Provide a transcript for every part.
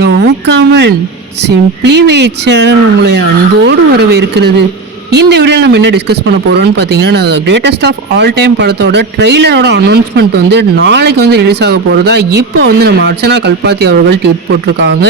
No comment. Simply wait channel உங்களை அன்போடு வரவேற்கிறது. இந்த வீடியோவில் நம்ம என்ன டிஸ்கஸ் பண்ண போகிறோம்னு பார்த்தீங்கன்னா, கிரேட்டஸ்ட் ஆஃப் ஆல் டைம் படத்தோட ட்ரெய்லரோட அனௌன்ஸ்மெண்ட் வந்து நாளைக்கு வந்து ரிலீஸ் ஆக போகிறதா இப்போ வந்து நம்ம அர்ச்சனா கல்பாத்தி அவர்கள் ட்வீட் போட்டிருக்காங்க.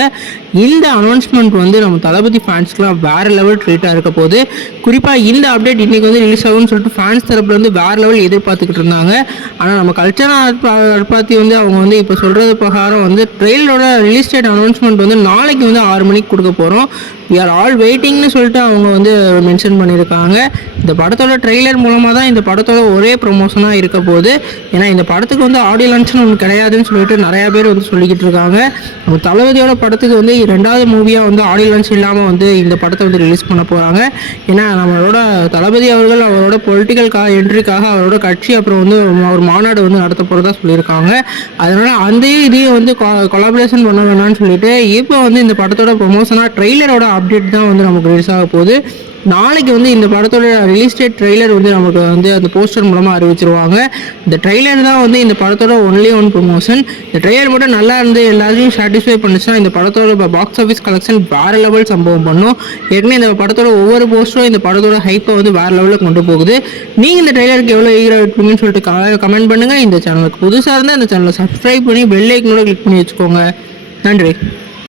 இந்த அனௌன்ஸ்மெண்ட் வந்து நம்ம தளபதி ஃபேன்ஸ்க்குலாம் வேறு லெவல் ட்ரீட்டாக இருக்க போகுது. குறிப்பாக இந்த அப்டேட் இன்றைக்கி வந்து ரிலீஸ் ஆகும்னு சொல்லிட்டு ஃபேன்ஸ் தரப்பில் வந்து வேறு லெவல் எதிர்பார்த்துக்கிட்டு இருந்தாங்க. ஆனால் நம்ம அர்ச்சனா கல்பாத்தி வந்து அவங்க வந்து இப்போ சொல்கிறது பிரகாரம் வந்து ட்ரெய்லரோட ரிலீஸ் டேட் அனௌன்ஸ்மெண்ட் வந்து நாளைக்கு வந்து 6 மணிக்கு கொடுக்க போகிறோம். வி ஆர் ஆல் வெயிட்டிங்னு சொல்லிட்டு அவங்க வந்து மென்ஷன் பண்ணியிருக்காங்க. இந்த படத்தோட ட்ரெய்லர் மூலமாக தான் இந்த படத்தோட ஒரே ப்ரொமோஷனாக இருக்க போகுது. ஏன்னா இந்த படத்துக்கு வந்து ஆடியோ லான்ச்னு ஒன்று கிடையாதுன்னு சொல்லிட்டு நிறையா பேர் வந்து சொல்லிக்கிட்டு இருக்காங்க. நம்ம தளபதியோட படத்துக்கு வந்து 2வது மூவியாக வந்து ஆடியோ லான்ச் இல்லாமல் வந்து இந்த படத்தை வந்து ரிலீஸ் பண்ண போகிறாங்க. ஏன்னா நம்மளோட தளபதி அவர்கள் அவரோட பொலிட்டிக்கல் என்ட்ரிக்காக அவரோட கட்சி அப்புறம் வந்து ஒரு மாநாடு வந்து நடத்த போகிறதா சொல்லியிருக்காங்க. அதனால் அந்த இதையும் வந்து கொலாபரேஷன் பண்ண வேணாம்னு சொல்லிட்டு இப்போ வந்து இந்த படத்தோட ப்ரொமோஷனாக ட்ரெய்லரோட அப்டேட் தான் வந்து நமக்கு ரிலீஸ் ஆக போகுது. நாளைக்கு வந்து இந்த படத்தோட ரிலீஸ் டேட் ட்ரெய்லர் வந்து நமக்கு வந்து அந்த போஸ்டர் மூலமாக அறிவிச்சிருவாங்க. இந்த ட்ரெய்லர் தான் வந்து இந்த படத்தோட ஒன்லி ஒன் ப்ரொமோஷன். இந்த ட்ரெய்லர் மட்டும் நல்லா இருந்து எல்லாத்தையும் சாட்டிஸ்ஃபை பண்ணுச்சுன்னா இந்த படத்தோட பாக்ஸ் ஆஃபீஸ் கலெக்ஷன் வேறு லெவல் சம்பவம் பண்ணும். ஏற்கனவே இந்த படத்தோட ஒவ்வொரு போஸ்டரும் இந்த படத்தோட ஹைப்பை வந்து வேறு லெவலில் கொண்டு போகுது. நீங்கள் இந்த ட்ரெய்லருக்கு எவ்வளோ ஈகராக இருப்பீங்கன்னு சொல்லிட்டு கமெண்ட் பண்ணுங்கள். இந்த சேனலுக்கு புதுசாக இருந்தால் இந்த சேனலை சப்ஸ்கிரைப் பண்ணி பெல் ஐக்கனோட கிளிக் பண்ணி வச்சுக்கோங்க. நன்றி.